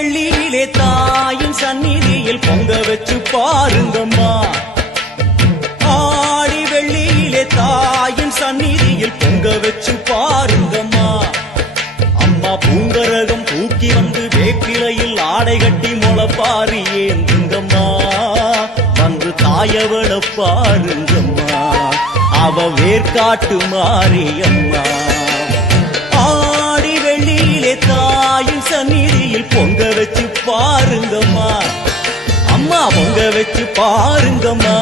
வெள்ளியிலே தாயின் சந்நிதியில் பொங்க வச்சு பாருங்கம்மா. ஆடி வெள்ளியிலே தாயின் சந்நிதியில் பொங்க வச்சு பாருங்கம்மா. அம்மா பூங்கரகம் தூக்கி வந்து வேப்பிலையில் ஆடை கட்டி முளப்பாரி ஏந்துங்கம்மா. வந்து தாயவள பாருங்கம்மா, அவ வேர்காட்டு மாரியம்மா. ஆடி வெள்ளியிலே தாயின் சந்நிதியில் பொங்க வச்சு பாருங்கம்மா. அம்மா பொங்க வச்சு பாருங்கம்மா.